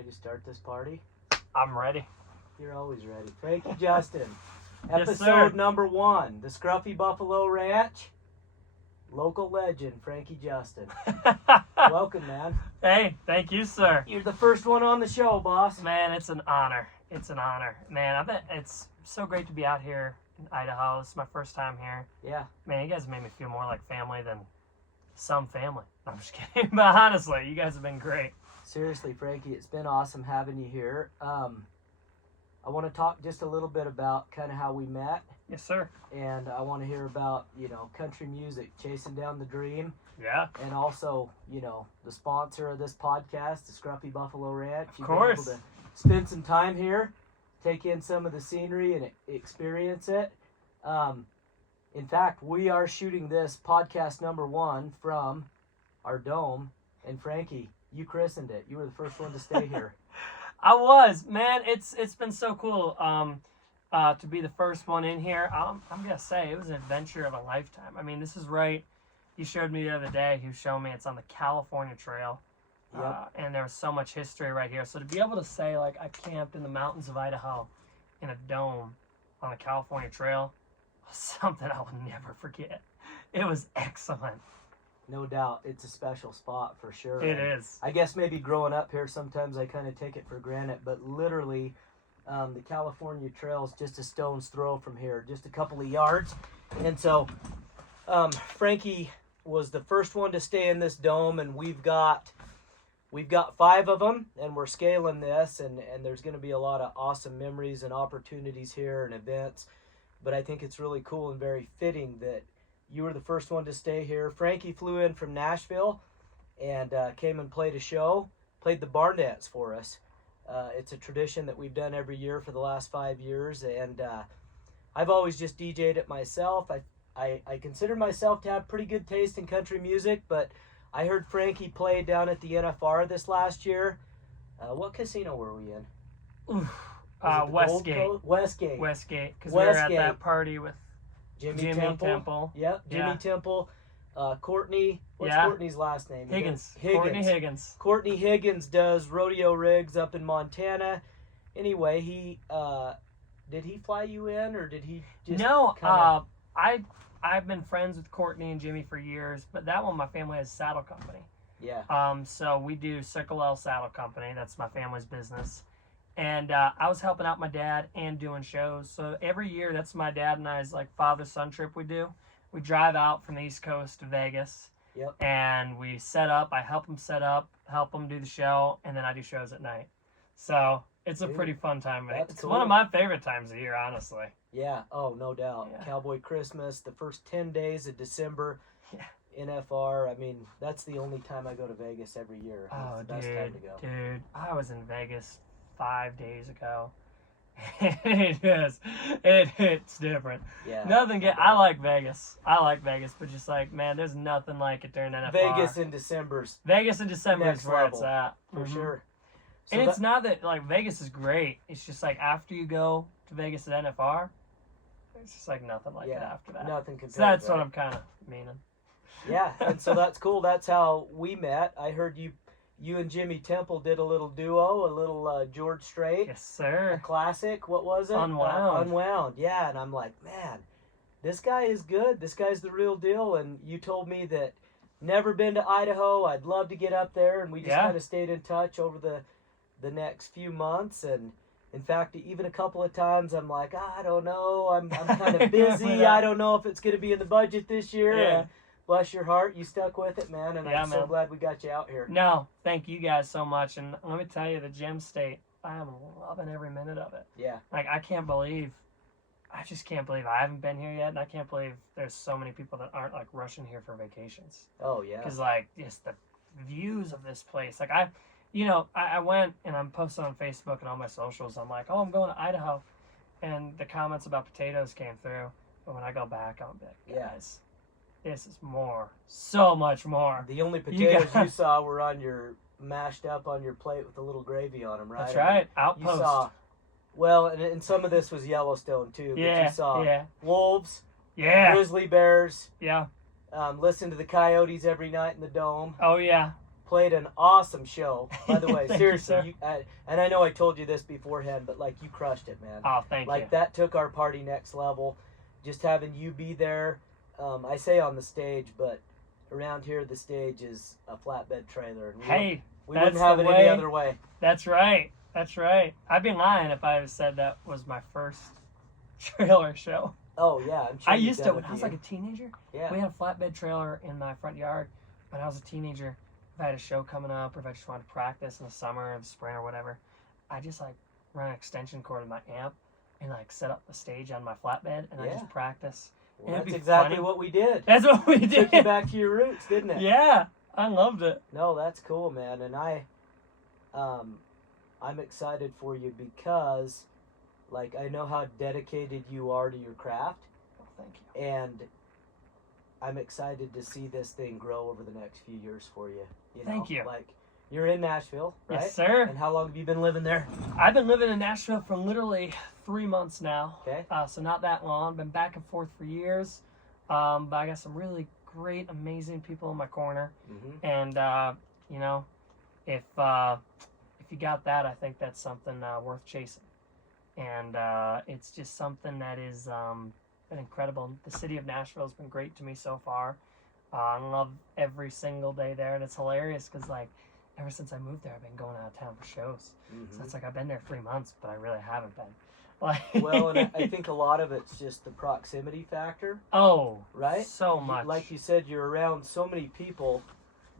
ready to start this party? I'm ready. You're always ready. Frankie Justin. Yes, Episode sir. number 1. The Scruffy Buffalo Ranch. Local legend, Frankie Justin. Welcome, man. Hey, thank you, sir. You're the first one on the show, boss. Man, it's an honor. It's an honor. Man, I bet it's so great to be out here in Idaho. This is my first time here. Yeah. Man, you guys made me feel more like family than some family. I'm just kidding. But honestly, you guys have been great. Seriously, Frankie, it's been awesome having you here. I want to talk just a little bit about kind of how we met, Yes, sir. and I want to hear about, country music, chasing down the dream, Yeah. and also, the sponsor of this podcast, the Scruffy Buffalo Ranch. You've course. been able to spend some time here, take in some of the scenery and experience it. In fact, we are shooting this podcast number 1 from our dome, and Frankie, you christened it. You were the first one to stay here. I was, man. It's been so cool to be the first one in here. I'm gonna say it was an adventure of a lifetime. I mean, this is right. You showed me the other day. You showed me it's on the California Trail, Yep. and there was so much history right here. So to be able to say like I camped in the mountains of Idaho, in a dome, on the California Trail, was something I will never forget. It was excellent. No doubt, it's a special spot for sure. It And is. I guess maybe growing up here, sometimes I kind of take it for granted, but literally, the California Trail is just a stone's throw from here, just a couple of yards. And so, Frankie was the first one to stay in this dome, and we've got 5 of them, and we're scaling this, and there's going to be a lot of awesome memories and opportunities here and events. But I think it's really cool and very fitting that you were the first one to stay here. Frankie flew in from Nashville and came and played the barn dance for us. It's a tradition that we've done every year for the last 5 years, and I've always just DJ'd it myself. I consider myself to have pretty good taste in country music, but I heard Frankie play down at the NFR this last year. What casino were we in? Oof. Was it the Gold Westgate. Coast? Westgate. Westgate, because we were at Westgate. that party with Jimmy Temple. Temple. Yep, Jimmy Yeah. Temple. Courtney. What's Yeah. Courtney's last name? Higgins. Higgins. Courtney Higgins. Courtney Higgins does rodeo rigs up in Montana. Anyway, did he fly you in, or did he just No, kinda... I've been friends with Courtney and Jimmy for years, but that one my family has a saddle company. Yeah. So we do Circle L Saddle Company. That's my family's business. And I was helping out my dad and doing shows. So every year, that's my dad and I's like father-son trip we do. We drive out from the East Coast to Vegas. Yep. And we set up. I help them set up, help them do the show, and then I do shows at night. So it's a Dude, pretty fun time. that's It's cool. one of my favorite times of year, honestly. Yeah. Oh, no doubt. Yeah. Cowboy Christmas, the first 10 days of December. Yeah. NFR. I mean, that's the only time I go to Vegas every year. Oh, It's the best time to go. dude, I was in Vegas 5 days ago. It's different. Yeah. Nothing. no I doubt. like Vegas. But just like, man, there's nothing like it during NFR. Vegas in December's Vegas in December next is where level, it's at for Mhm. sure. So And it's that- not that like Vegas is great. It's just like after you go to Vegas at NFR, it's just like nothing like it yeah, after that. nothing compared. So that's to what that. I'm kind of meaning. Yeah, and so that's cool. That's how we met. I heard you and Jimmy Temple did a little duo, a little George Strait, Yes, a sir. classic. What was it? Unwound. Unwound. Yeah, and I'm like, man, this guy is good. This guy's the real deal. And you told me that never been to Idaho. I'd love to get up there, and we just Yeah. kind of stayed in touch over the next few months. And in fact, even a couple of times, I'm like, I don't know. I'm kind of busy. I don't know if it's going to be in the budget this year. Yeah. And bless your heart, you stuck with it, man, and Yeah, I'm so man. glad we got you out here. No, thank you guys so much. And let me tell you, the Gem State, I am loving every minute of it. Yeah, Like, I just can't believe I haven't been here yet. And I can't believe there's so many people that aren't, like, rushing here for vacations. oh yeah, Because, like, just the views of this place. Like, I went and I'm posting on Facebook and all my socials. I'm like, oh, I'm going to Idaho. And the comments about potatoes came through. But when I go back, I'll be like, Yeah. guys, this is more. So much more. the only You potatoes you, got- saw were mashed up on your plate with a little gravy on them, right? That's I mean, right. you Outpost. saw, well, and some of this was Yellowstone too, but Yeah, you saw yeah. wolves, Yeah. grizzly bears, Yeah. listen to the coyotes every night in the dome, Oh, yeah. played an awesome show. By the way, Thank seriously, you, and I know I told you this beforehand, but like you crushed it, man. Oh, thank you. Like that took our party next level. Just having you be there. I say on the stage, but around here the stage is a flatbed trailer. And Hey, we that's wouldn't have the it any way. other way. That's right. That's right. I'd be lying if I said that was my first trailer show. Oh yeah, I'm sure I you've used to done when a I was few. like a teenager. Yeah. We had a flatbed trailer in my front yard when I was a teenager. If I had a show coming up, or if I just wanted to practice in the summer or the spring or whatever, I just like run an extension cord in my amp and like set up the stage on my flatbed, and I Yeah. just practice. Well, It'd that's be exactly funny. what we did. That's what we Took you did. back to your roots, didn't it? Yeah, I loved it. No, that's cool, man. And I'm excited for you because, like, I know how dedicated you are to your craft, Well, thank you. and I'm excited to see this thing grow over the next few years for you. Thank you. Like, you're in Nashville, right? Yes, sir. And how long have you been living there? I've been living in Nashville for literally 3 months now. Okay. So not that long. Been back and forth for years. But I got some really great, amazing people in my corner. Mm-hmm. And you know, if you got that, I think that's something worth chasing. And it's just something that is been incredible. The city of Nashville has been great to me so far. I love every single day there, and it's hilarious because like ever since I moved there, I've been going out of town for shows. Mm-hmm. So it's like I've been there 3 months, but I really haven't been. Like, Well, and I think a lot of it's just the proximity factor, oh, right? so much. Like you said, you're around so many people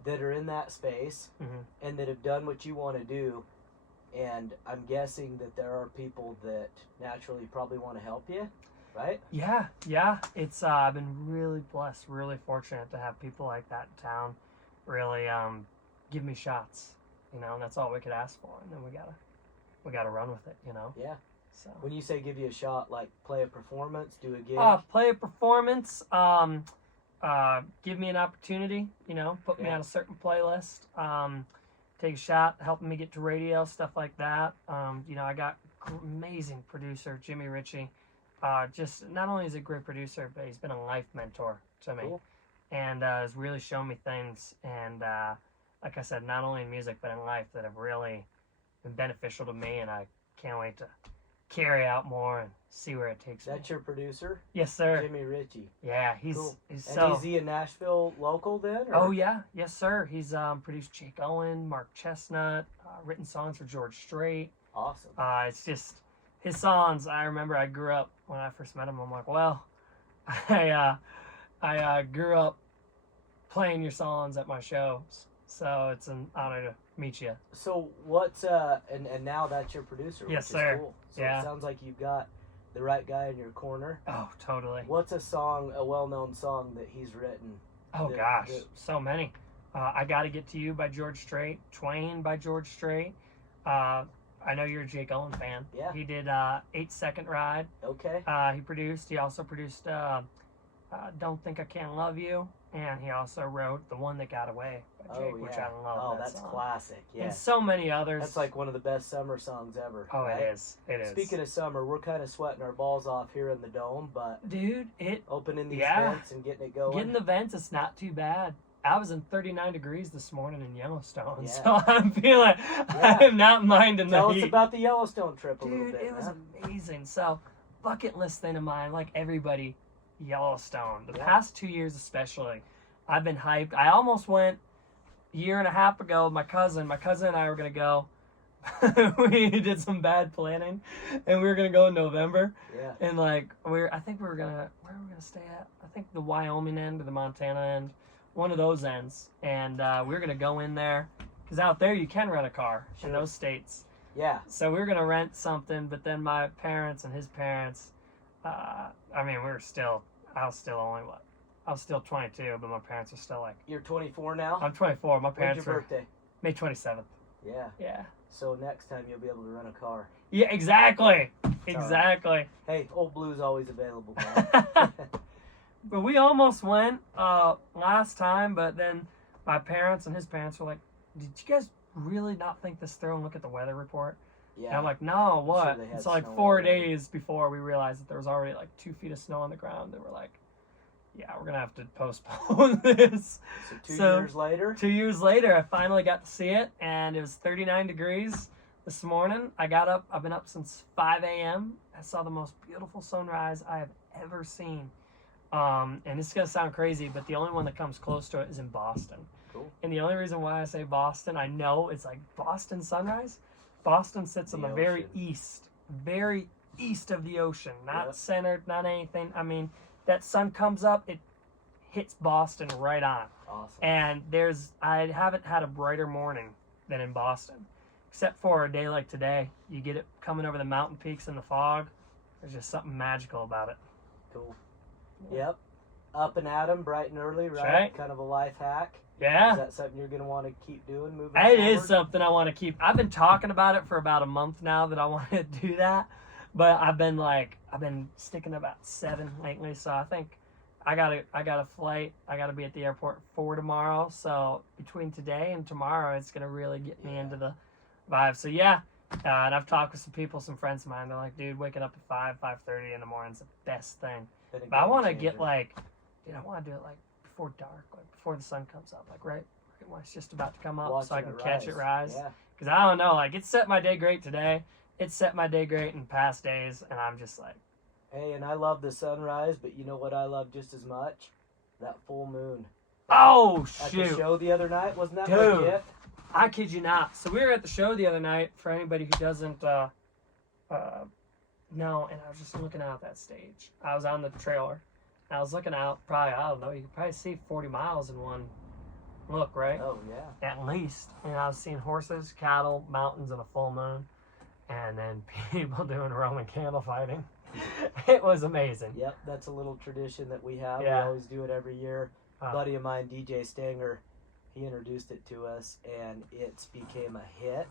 that are in that space Mhm. and that have done what you want to do. And I'm guessing that there are people that naturally probably want to help you, right? Yeah. It's I've been really blessed, really fortunate to have people like that in town. Really give me shots, and that's all we could ask for. And then we gotta run with it, Yeah. So When you say give you a shot, like play a performance, do a gig. play a performance, give me an opportunity, put me Yeah. on a certain playlist, take a shot, helping me get to radio, stuff like that. I got amazing producer Jimmy Ritchie. Just not only is he a great producer, but he's been a life mentor to me, Cool. and has really shown me things. And like I said, not only in music but in life that have really been beneficial to me. And I can't wait to carry out more and see where it takes me. That's your producer, Yes, sir. Jimmy Ritchie. Yeah, he's Cool. he's And so. is he a Nashville local then? Or? Oh yeah, yes sir. He's produced Jake Owen, Mark Chestnut, written songs for George Strait. Awesome. It's just his songs. I remember I grew up when I first met him. I'm like, well, I grew up playing your songs at my shows, so it's an honor to meet you. So what's and now that's your producer. Yes, which sir. Is cool. So Yeah. it sounds like you've got the right guy in your corner. Oh, totally. What's a well-known song that he's written? Oh the- gosh, the- so many. I Gotta Get to You by George Strait, Twain by George Strait. I know you're a Jake Owen fan. Yeah. He did 8 Second Ride. Okay. He also produced Don't Think I Can't Love You, and he also wrote The One That Got Away by Jake, Oh yeah. which I love. Oh, that that's song. classic. And Yeah. so many others. That's like one of the best summer songs ever. Oh, right? it is. It is. Speaking of summer, we're kind of sweating our balls off here in the dome, but dude, opening these Yeah. vents and getting it going. getting the vents, it's not too bad. I was in 39 degrees this morning in Yellowstone, Yeah. so I'm feeling. Yeah. I am not minding the Tell us heat. about the Yellowstone trip a little Dude, bit. it was huh? amazing. So, bucket list thing of mine, like everybody, Yellowstone. The Yeah. past 2 years especially, I've been hyped. I almost went a year and a half ago with my cousin. My cousin and I were going to go. We did some bad planning, and we were going to go in November. Yeah. And like, I think we were going to, where were we going to stay at? I think the Wyoming end or the Montana end. One of those ends. And we were going to go in there. Because out there you can rent a car Sure. in those states. Yeah. So we were gonna rent something, but then my parents and his parents, I was still I was still 22, but my parents are still like, You're 24 now? I'm 24. My When's parents your are birthday? May 27th. Yeah. Yeah. So next time you'll be able to rent a car. Yeah, exactly. all right. Exactly. Hey, Old Blue's always available, man. But we almost went last time, but then my parents and his parents were like, did you guys really not think this through and look at the weather report? And Yeah. I'm like, no, what? they had It's like snow 4 already. days before we realized that there was already like 2 feet of snow on the ground. They were like, yeah, we're gonna have to postpone this. So 2 So- years later. 2 years later, I finally got to see it, and it was 39 degrees this morning. I got up. I've been up since 5 a.m. I saw the most beautiful sunrise I have ever seen. And this is gonna sound crazy, but the only one that comes close to it is in Boston. Cool. And the only reason why I say Boston, I know it's like Boston sunrise. Boston sits on The the very ocean. very east of the ocean, not Yep. centered, not anything. I mean, that sun comes up, it hits Boston right on. Awesome. And I haven't had a brighter morning than in Boston, except for a day like today. You get it coming over the mountain peaks in the fog. There's just something magical about it. Cool. Yep. Up and at 'em bright and early, right? right. Kind of a life hack. Yeah. Is that something you're going to want to keep doing moving It forward? is something I want to keep. I've been talking about it for about a month now that I want to do that, but I've been sticking about 7 lately. So I think I got a flight. I got to be at the airport at 4 tomorrow. So between today and tomorrow, it's gonna really get me into the vibe. So yeah, and I've talked with some people, some friends of mine. They're like, dude, waking up at 5:30 in the morning is the best thing. Been a But I game want to changer. get like, dude, I want to do it like before dark, like before the sun comes up, like right when it's just about to come up, so I Watching can catch it rise. Yeah. Because I don't know, like it set my day great today. It set my day great in past days, and I'm just like, Hey, and I love the sunrise, but you know what I love just as much? That full moon. oh At the shoot, show the other night, wasn't that Dude. my gift? I kid you not. So we were at the show the other night. For anybody who doesn't know, and I was just looking out that stage. I was on the trailer. And I was looking out. Probably I don't know. You could probably see 40 miles in one look, right? Oh, yeah. At least. And I was seeing horses, cattle, mountains, and a full moon, and then people doing Roman candle fighting. It was amazing. Yep, that's a little tradition that we have. Yeah. We always do it every year. Huh. A buddy of mine, DJ Stanger, he introduced it to us, and it's became a hit,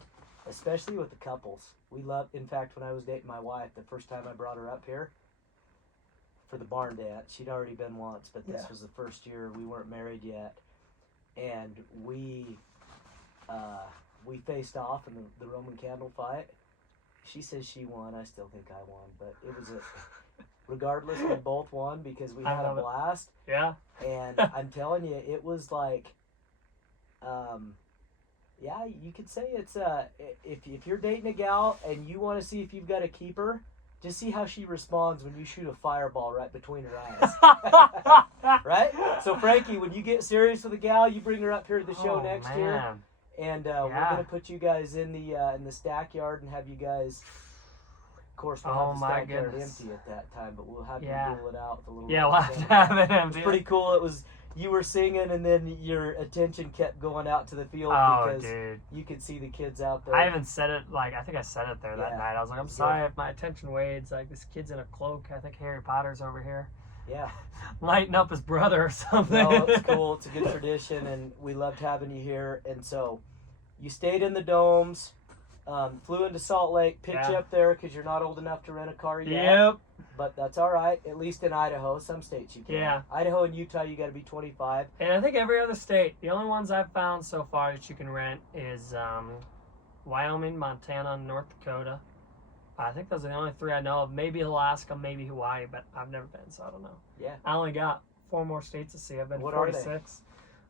especially with the couples. We love, in fact, when I was dating my wife, the first time I brought her up here for the barn dance, she'd already been once, but this Yeah. was the first year we weren't married yet, and we faced off in the Roman candle fight. She says she won. I still think I won, but it was regardless, we both won because we I had a love it. blast. Yeah. And I'm telling you, it was like, yeah, you could say it's if you're dating a gal and you want to see if you've got a keeper, just see how she responds when you shoot a fireball right between her eyes. Right? So Frankie, when you get serious with a gal, you bring her up here to the show Oh, next year, man. and Yeah. we're gonna put you guys in the stack yard and have you guys. Of course, we'll Oh, have the my stack yard goodness. empty at that time, but we'll have Yeah. you duel it out with a little. Yeah, bit we'll of have to fun. have it It empty. was pretty cool. It was you were singing, and then your attention kept going out to the field Oh, because dude. you could see the kids out there. I even said it, like, I think I said it there that Yeah. night. I was like, I'm It's sorry if my attention waits. Like, this kid's in a cloak. I think Harry Potter's over here. Yeah, Lighting up his brother or something. no, it's cool. It's a good tradition, and we loved having you here. And so, you stayed in the domes, flew into Salt Lake, picked Yeah. you up there because you're not old enough to rent a car yet. Yep. But that's all right. At least in Idaho, some states you can. Yeah. Idaho and Utah, you got to be 25. And I think every other state, the only ones I've found so far that you can rent is Wyoming, Montana, and North Dakota. I think those are the only 3 I know of. Maybe Alaska, maybe Hawaii, but I've never been, so I don't know. Yeah. I only got 4 more states to see. I've been What are they? 46.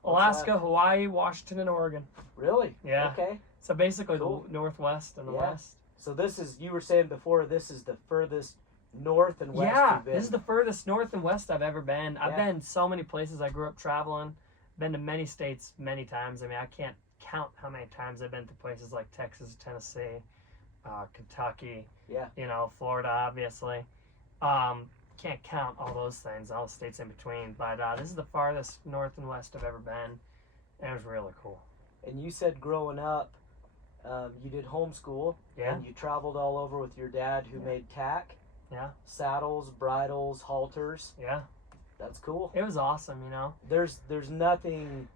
What's Alaska, that? Hawaii, Washington, and Oregon. Really? Yeah. Okay. So basically Cool. the Northwest and the Yeah. West. So this is, you were saying before, this is the furthest north and west Yeah, you've been. this is the furthest north and west I've ever been. I've Yeah. been so many places. I grew up traveling. Been to many states many times. I mean, I can't count how many times I've been to places like Texas, Tennessee, Kentucky, Yeah. you know, Florida, obviously. Can't count all those things, all the states in between. But this is the farthest north and west I've ever been. And it was really cool. And you said growing up, you did homeschool. Yeah. And you traveled all over with your dad who Yeah. made tack. Yeah. Saddles, bridles, halters. Yeah. That's cool. It was awesome, you know. There's nothing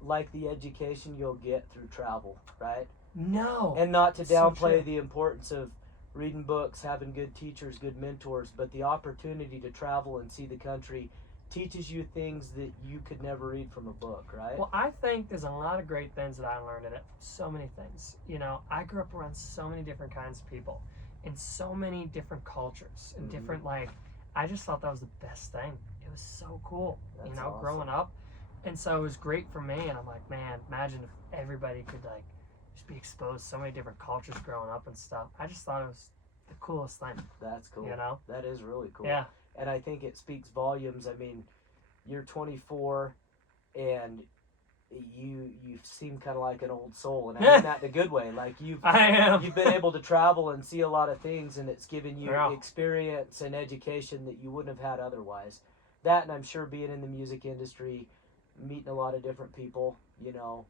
like the education you'll get through travel, right? No. And not to So downplay true. the importance of reading books, having good teachers, good mentors, but the opportunity to travel and see the country teaches you things that you could never read from a book, right? Well, I think there's a lot of great things that I learned in it. So many things. You know, I grew up around so many different kinds of people in so many different cultures and Mhm. different, like, I just thought that was the best thing. It it was so cool, That's you know, awesome. growing up. And so it was great for me. And I'm like, man, imagine if everybody could like just be exposed to so many different cultures growing up and stuff. I just thought it was the coolest thing, That's cool. you know? That is really cool. Yeah. And I think it speaks volumes. I mean, you're 24 and you seem kind of like an old soul, and I mean that in a good way. Like you've been able to travel and see a lot of things, and it's given you experience and education that you wouldn't have had otherwise. That, and I'm sure being in the music industry, meeting a lot of different people, you know,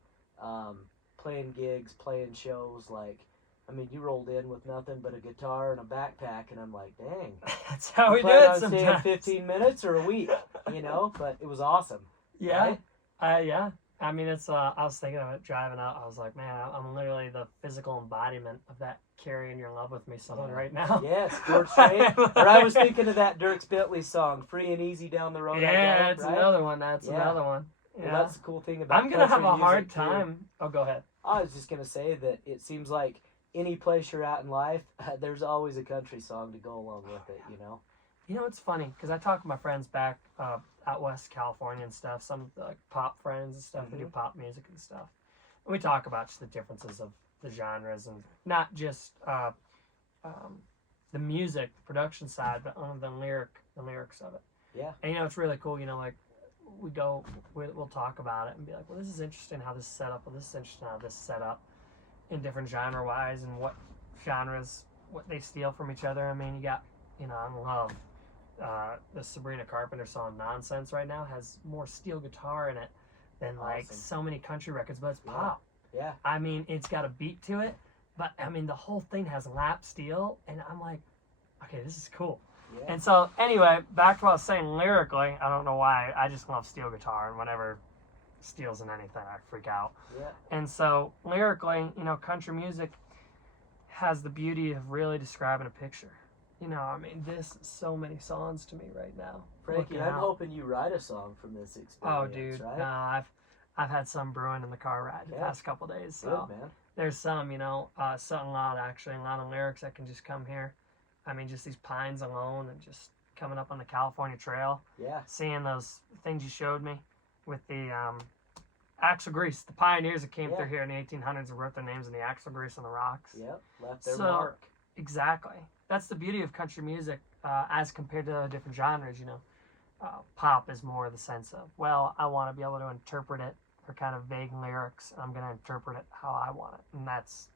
playing gigs, playing shows. Like, I mean, you rolled in with nothing but a guitar and a backpack, and I'm like, dang. That's how we do plan it on sometimes. staying 15 minutes or a week, you know, but it was awesome. Yeah. Right? Yeah. I mean, it's. I was thinking of it driving out. I was like, man, I'm literally the physical embodiment of that "Carrying Your Love with Me" song right now. Yes, George Strait. Or I was thinking of that Dierks Bentley song, "Free and Easy Down the Road." Yeah, it's right? another one. That's another one. Yeah. Well, that's the cool thing about. I'm gonna have a hard too. time. Oh, go ahead. I was just gonna say that it seems like any place you're at in life, there's always a country song to go along with it. You know. You know, it's funny because I talk to my friends back out west California and stuff. Some like pop friends and stuff. They do pop music and stuff. And we talk about just the differences of the genres and not just the music production side, but on the lyrics of it. Yeah. And you know, it's really cool. You know, like we'll talk about it and be like, well, this is interesting how this is set up. Well, this is interesting how this is set up in different genre wise and what genres what they steal from each other. I mean, you got, you know, I love. The Sabrina Carpenter song "Nonsense" right now has more steel guitar in it than like so many country records, but it's pop. Yeah. I mean, it's got a beat to it, but I mean, the whole thing has lap steel, and I'm like, okay, this is cool. Yeah. And so, anyway, back to what I was saying lyrically. I don't know why. I just love steel guitar, and whenever steel's in anything, I freak out. Yeah. And so, lyrically, you know, country music has the beauty of really describing a picture. You know, I mean, this is so many songs to me right now. Frankie, I'm hoping you write a song from this experience. Oh, dude, right? no, I've had some brewing in the car ride the past couple days. So good, man. There's some, you know, a lot of lyrics that can just come here. I mean, just these pines alone, and just coming up on the California Trail. Yeah. Seeing those things you showed me with the axle grease, the pioneers that came through here in the 1800s and wrote their names in the axle grease on the rocks. Yep, left their mark. Exactly. That's the beauty of country music as compared to different genres, you know. Pop is more the sense of, well, I want to be able to interpret it for kind of vague lyrics, and I'm going to interpret it how I want it. And that's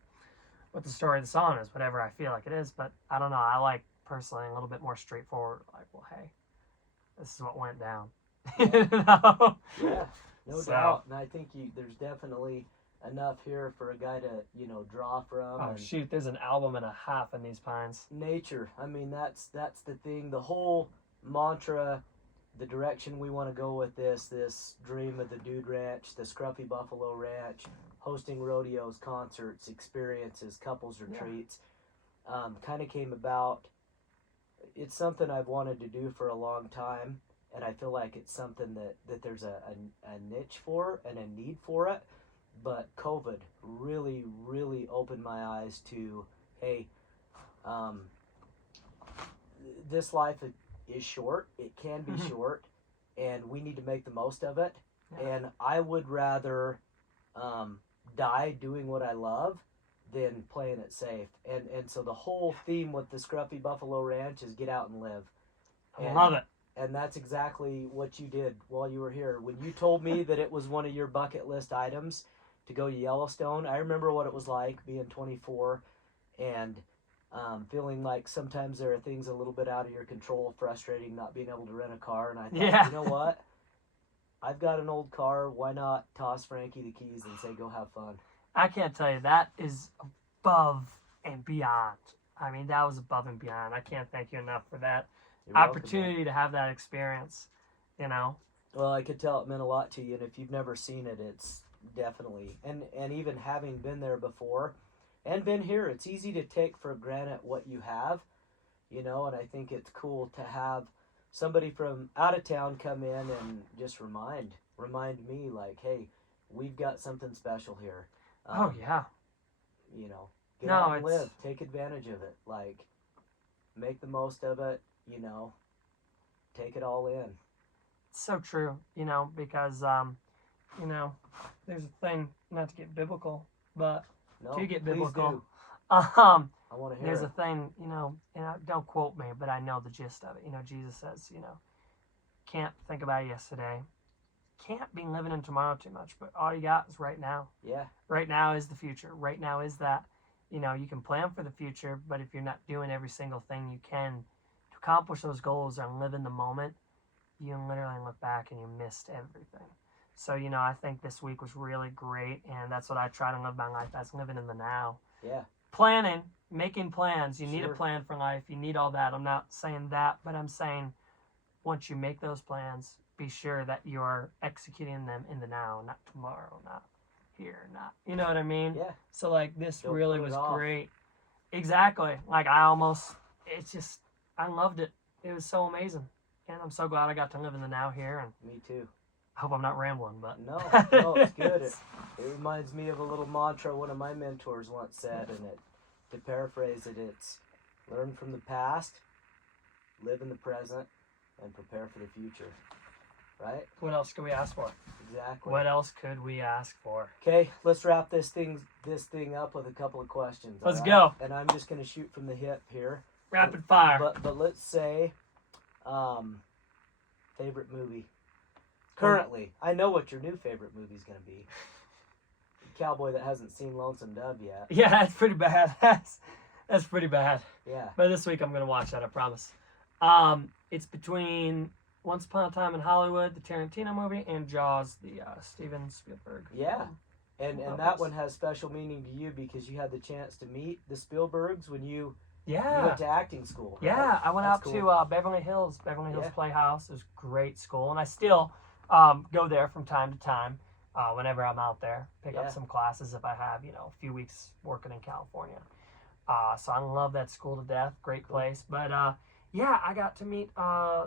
what the story of the song is, whatever I feel like it is. But I don't know. I like, personally, a little bit more straightforward. Like, well, hey, this is what went down. Yeah, you know? Yeah, no doubt. And I think there's definitely enough here for a guy to, you know, draw from. Oh, shoot, there's an album and a half in these pines. Nature. I mean, that's the thing. The whole mantra, the direction we want to go with this dream of the Dude Ranch, the Scruffy Buffalo Ranch, hosting rodeos, concerts, experiences, couples retreats, kind of came about. It's something I've wanted to do for a long time, and I feel like it's something that there's a niche for and a need for it. But COVID really, really opened my eyes to, hey, this life is short. It can be short, and we need to make the most of it. Yeah. And I would rather die doing what I love than playing it safe. And so the whole theme with the Scruffy Buffalo Ranch is get out and live. I love it. And that's exactly what you did while you were here. When you told me that it was one of your bucket list items to go to Yellowstone, I remember what it was like being 24 and feeling like sometimes there are things a little bit out of your control, frustrating not being able to rent a car. And I thought, you know what? I've got an old car. Why not toss Frankie the keys and say, go have fun? I can't tell you. That is above and beyond. I mean, that was above and beyond. I can't thank you enough for that opportunity to have that experience, you know? Well, I could tell it meant a lot to you. And if you've never seen it, it's definitely. And even having been there before and been here, it's easy to take for granted what you have, you know? And I think it's cool to have somebody from out of town come in and just remind me, like, hey, we've got something special here. Oh, yeah. You know, get out and live. Take advantage of it. Like, make the most of it, you know, take it all in. so true, because there's a thing, not to get biblical, but No, to get please biblical, do. um, I want to hear there's it. a thing, and don't quote me, but I know the gist of it. Jesus says, can't think about yesterday, can't be living in tomorrow too much, but all you got is right now. Yeah. Right now is the future. Right now is that, you can plan for the future, but if you're not doing every single thing you can to accomplish those goals and live in the moment, you literally look back and you missed everything. So, I think this week was really great, and that's what I try to live my life as, living in the now. Yeah. Planning, making plans. You need a Sure. plan for life. You need all that. I'm not saying that, but I'm saying once you make those plans, be sure that you're executing them in the now, not tomorrow, not here, not, you know what I mean? Yeah. So, like, this Don't really put it was off. great. Exactly. Like, I loved it. It was so amazing. And I'm so glad I got to live in the now here, and Me too. I hope I'm not rambling, but No, it's good. It reminds me of a little mantra one of my mentors once said, and to paraphrase it, it's learn from the past, live in the present, and prepare for the future. Right? What else could we ask for? Exactly. What else could we ask for? Okay, let's wrap this thing up with a couple of questions. Let's all go. And I'm just going to shoot from the hip here. Rapid fire. But let's say, favorite movie. Currently, I know what your new favorite movie is going to be. Cowboy that hasn't seen Lonesome Dove yet. Yeah, that's pretty bad. That's pretty bad. Yeah. But this week I'm going to watch that, I promise. It's between Once Upon a Time in Hollywood, the Tarantino movie, and Jaws, the Steven Spielberg. Yeah. And Love that this. one has special meaning to you because you had the chance to meet the Spielbergs when you Yeah. went to acting school. right? Yeah, I went That's out cool. to Beverly Hills Yeah. Playhouse. It was a great school, and I still go there from time to time whenever I'm out there. Pick Yeah. up some classes if I have, a few weeks working in California. So I love that school to death. Great Cool. place. But yeah, I got to meet. I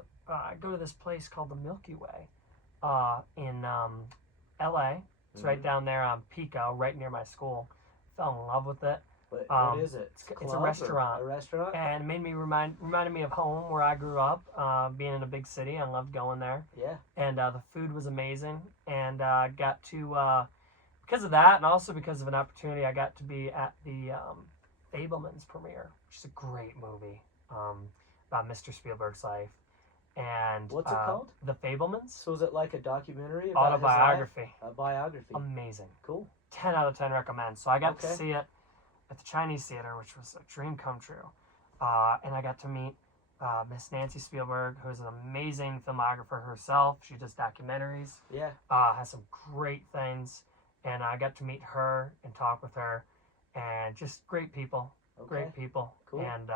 go to this place called the Milky Way in L.A. It's right Mhm. down there on Pico, right near my school. Fell in love with it. What is it? it's a Club or restaurant. A restaurant? And it made me reminded me of home where I grew up, being in a big city. I loved going there, Yeah. and the food was amazing. And got to because of that, and also because of an opportunity, I got to be at the Fabelmans premiere, which is a great movie about Mr. Spielberg's life. And What's it called? The Fabelmans. So is it like a documentary about his life? Autobiography. A biography. Amazing. Cool. 10 out of 10 recommend. So I got to Okay. see it at the Chinese Theater, which was a dream come true. And I got to meet Miss Nancy Spielberg, who's an amazing filmographer herself. She does documentaries, Yeah. has some great things. And I got to meet her and talk with her. And just great people. Okay. Great people. Cool. And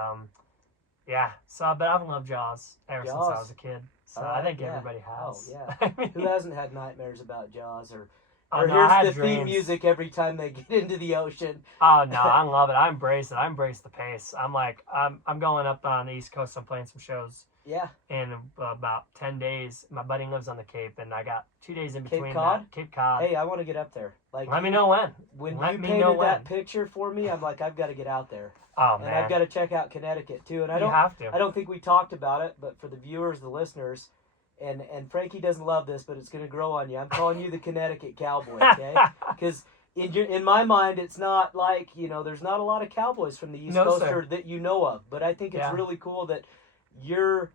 yeah, but I've loved Jaws ever since I Jaws. was a kid. So Alright, I think yeah. everybody has. Oh, yeah. I mean, Who hasn't had nightmares about Jaws or oh, no, I had here's the theme dreams. music every time they get into the ocean? Oh no, I love it. I embrace it. I embrace the pace. I'm like, I'm going up on the East Coast. I'm playing some shows Yeah. in about 10 days. My buddy lives on the Cape, and I got 2 days in Cape between. Cod? That. Cape Cod. Hey, I want to get up there. Like, Let me know when. when let you me painted know that when. picture for me, I'm like, I've got to get out there. Oh And man, I've got to check out Connecticut too. And I you don't have to. I don't think we talked about it, but for the viewers, the listeners, and Frankie doesn't love this, but it's going to grow on you. I'm calling you the Connecticut Cowboy, okay? Because in my mind, it's not like, there's not a lot of cowboys from the East No, Coast sir. or that you know of. But I think it's Yeah. really cool that your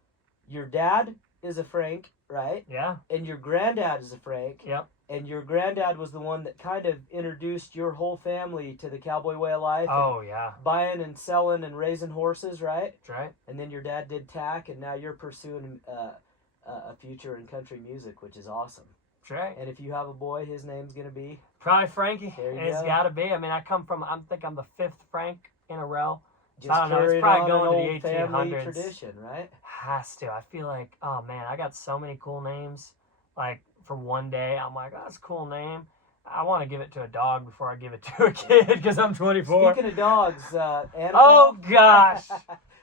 dad is a Frank, right? Yeah. And your granddad is a Frank. Yep. And your granddad was the one that kind of introduced your whole family to the cowboy way of life. and Oh yeah. buying and selling and raising horses, right? That's right. And then your dad did tack, and now you're pursuing a future in country music, which is awesome. That's right. And if you have a boy, his name's gonna be Probably Frankie. There you It's go. got to be. I mean, I think I'm the 5th Frank in a row. just I don't know, it's carrying probably on going to an the old family 1800s. tradition, right? Has to. I feel like, oh man, I got so many cool names. Like for one day, I'm like, oh, that's a cool name. I want to give it to a dog before I give it to a kid because I'm 24. Speaking of dogs, Annabelle. Oh gosh.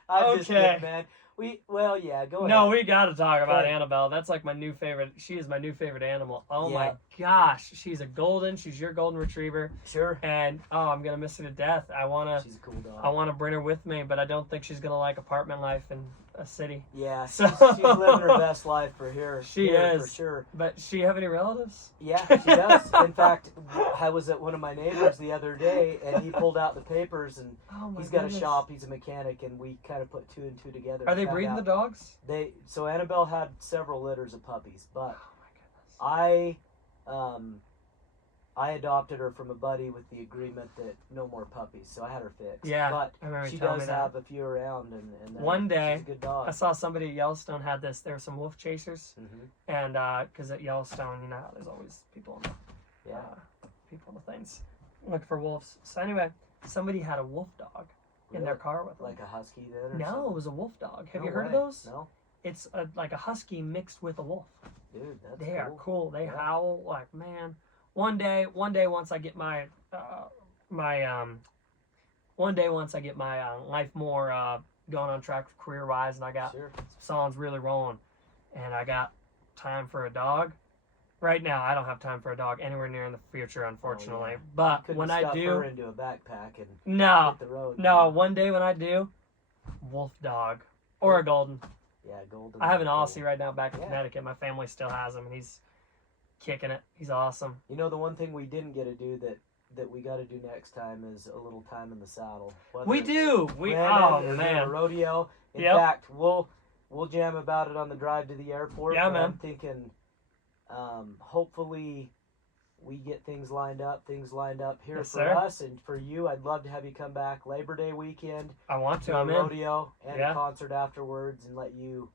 I'm just Okay. kidding, man. Go ahead. No, we got to talk about Okay. Annabelle. That's like my new favorite. She is my new favorite animal. Oh my Yeah. gosh, she's a golden. She's your golden retriever, Sure. and I'm gonna miss her to death. I She's a cool dog. wanna bring her with me, but I don't think she's gonna like apartment life a city. Yeah, So- she's living her best life for here. She here, is. for sure. But she have any relatives? Yeah, she does. In fact, I was at one of my neighbors the other day, and he pulled out the papers, and Oh my he's got goodness. a shop. He's a mechanic, and we kind of put two and two together. Are they and found breeding the out dogs? So Annabelle had several litters of puppies, but Oh my goodness. I adopted her from a buddy with the agreement that no more puppies, so I had her fixed. Yeah, but I remember you she telling does me that. have a few around, and One day, she's a good dog. I saw somebody at Yellowstone had this. There were some wolf chasers, Hmm. and because at Yellowstone, you know, how there's always people in the Yeah. people in the things looking for wolves. So anyway, somebody had a wolf dog in their Really? car with them. Like a husky then? Or No, it something? was a wolf dog. Have No you heard of way. those? No, It's like a husky mixed with a wolf. dude, that's They are cool. cool. They Yeah. howl like man. One day, once I get my life more going on track career wise, and I got Sure. songs really rolling, and I got time for a dog. Right now, I don't have time for a dog anywhere near in the future, unfortunately. Oh, yeah. But Couldn't when I stuff her do, into a backpack and no, hit the road. no, one day when I do, wolf dog or a golden. Yeah, golden. I have an cool. Aussie right now back in Yeah. Connecticut. My family still has him, and he's kicking it. He's awesome. You know, the one thing we didn't get to do that we got to do next time is a little time in the saddle. Whether We it's do. We Brandon oh or doing a man. rodeo. In Yep. fact, we'll jam about it on the drive to the airport. Yeah, but man. I'm thinking, hopefully, we get things lined up here Yes, for sir. us and for you. I'd love to have you come back Labor Day weekend, I want to. to a I'm in. rodeo and Yeah. a concert afterwards, and let you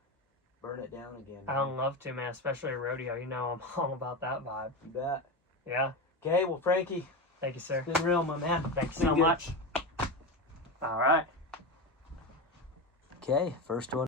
burn it down again. I don't love to, man. Especially a rodeo. You know, I'm all about that vibe. You bet. Yeah. Okay, well, Frankie, Thank you, sir. it's been real, my man. Thanks Been so good. much. All right. Okay, first one.